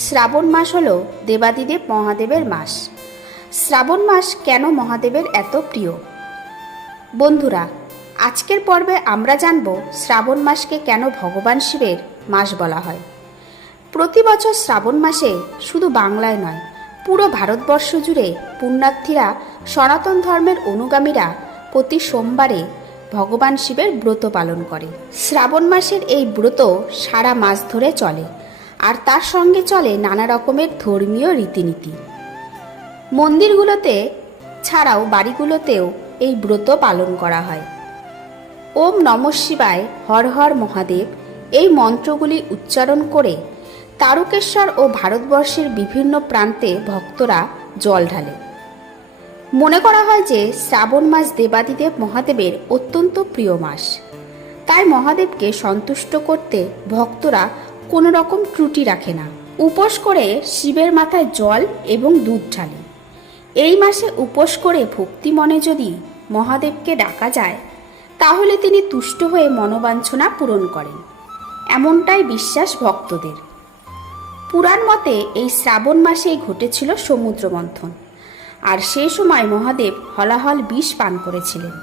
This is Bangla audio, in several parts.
শ্রাবণ মাস হলো দেবাদিদেব মহাদেবের মাস। শ্রাবণ মাস কেন মহাদেবের এত প্রিয়? বন্ধুরা, আজকের পর্বে আমরা জানব শ্রাবণ মাসকে কেন ভগবান শিবের মাস বলা হয়। প্রতি বছর শ্রাবণ মাসে শুধু বাংলায় নয়, পুরো ভারতবর্ষ জুড়ে পুণ্যার্থীরা, সনাতন ধর্মের অনুগামীরা প্রতি সোমবারে ভগবান শিবের ব্রত পালন করে। শ্রাবণ মাসের এই ব্রত সারা মাস ধরে চলে, আর তার সঙ্গে চলে নানা রকমের ধর্মীয় রীতিনীতি। মন্দিরগুলোতে ছাড়াও বাড়িগুলোতেও এই ব্রত পালন করা হয়। ওম নমঃ শিবায়, হর হর মহাদেব এই মন্ত্রগুলি উচ্চারণ করে তারকেশ্বর ও ভারতবর্ষের বিভিন্ন প্রান্তে ভক্তরা জল ঢালে। মনে করা হয় যে শ্রাবণ মাস দেবাদিদেব মহাদেবের অত্যন্ত প্রিয় মাস, তাই মহাদেবকে সন্তুষ্ট করতে ভক্তরা কোনো রকম ত্রুটি রাখে না। উপোস করে শিবের মাথায় জল এবং দুধ ঢালে। এই মাসে উপোস করে ভক্তি মনে যদি মহাদেবকে ডাকা যায়, তাহলে তিনি তুষ্ট হয়ে মনোবাঞ্ছনা পূরণ করেন, এমনটাই বিশ্বাস ভক্তদের। পুরাণ মতে এই শ্রাবণ মাসেই ঘটেছিল সমুদ্র মন্থন, আর সেই সময় মহাদেব হলাহল বিষ পান করেছিলেন।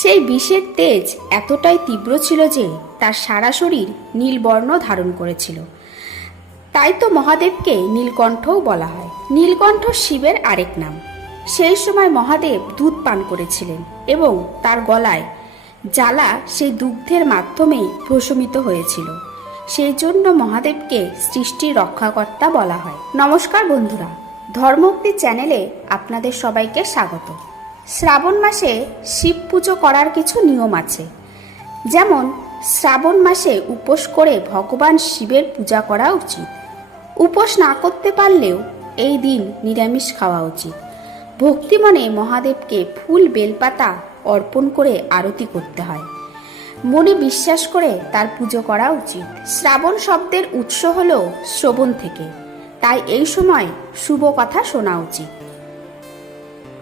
সেই বিষের তেজ এতটাই তীব্র ছিল যে তার সারা শরীর নীলবর্ণ ধারণ করেছিল। তাই তো মহাদেবকে নীলকণ্ঠও বলা হয়। নীলকণ্ঠ শিবের আরেক নাম। সেই সময় মহাদেব দুধ পান করেছিলেন এবং তার গলায় জ্বালা সেই দুগ্ধের মাধ্যমে প্রশমিত হয়েছিল। সেই জন্য মহাদেবকে সৃষ্টির রক্ষাকর্তা বলা হয়। নমস্কার বন্ধুরা, ধর্মোক্তি চ্যানেলে আপনাদের সবাইকে স্বাগত। শ্রাবণ মাসে শিব পুজো করার কিছু নিয়ম আছে। যেমন শ্রাবণ মাসে উপোস করে ভগবান শিবের পূজা করা উচিত। উপোস না করতে পারলেও এই দিন নিরামিষ খাওয়া উচিত। ভক্তি মনে মহাদেবকে ফুল বেলপাতা অর্পণ করে আরতি করতে হয়। মনে বিশ্বাস করে তার পুজো করা উচিত। শ্রাবণ শব্দের উৎস হল শ্রবণ থেকে, তাই এই সময় শুভ কথা শোনা উচিত।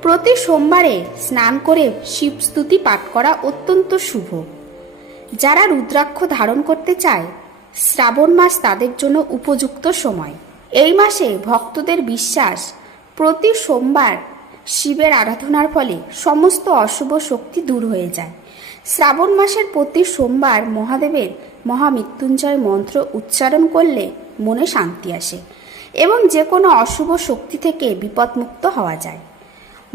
প্রতি সোমবারে স্নান করে শিবস্তুতি পাঠ করা অত্যন্ত শুভ। যারা রুদ্রাক্ষ ধারণ করতে চায়, শ্রাবণ মাস তাদের জন্য উপযুক্ত সময়। এই মাসে ভক্তদের বিশ্বাস, প্রতি সোমবার শিবের আরাধনার ফলে সমস্ত অশুভ শক্তি দূর হয়ে যায়। শ্রাবণ মাসের প্রতি সোমবার মহাদেবের মহামৃত্যুঞ্জয় মন্ত্র উচ্চারণ করলে মনে শান্তি আসে এবং যে কোনো অশুভ শক্তি থেকে বিপদমুক্ত হওয়া যায়।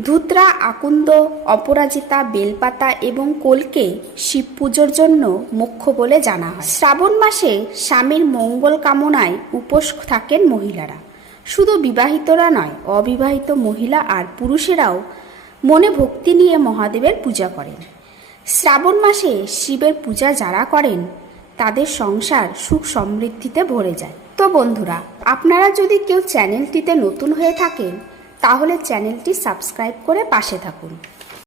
ধুত্রা, আকুন্দ, অপরাজিতা, বেলপাতা এবং কোলকে শিব পুজোর জন্য মুখ্য বলে জানা হয়। শ্রাবণ মাসে স্বামীর মঙ্গল কামনায় উপোস থাকেন মহিলারা। শুধু বিবাহিতরা নয়, অবিবাহিত মহিলা আর পুরুষেরাও মনে ভক্তি নিয়ে মহাদেবের পূজা করেন। শ্রাবণ মাসে শিবের পূজা যারা করেন, তাদের সংসার সুখ সমৃদ্ধিতে ভরে যায়। তো বন্ধুরা, আপনারা যদি কেউ চ্যানেলটিতে নতুন হয়ে থাকেন, তাহলে চ্যানেলটি সাবস্ক্রাইব করে পাশে থাকুন।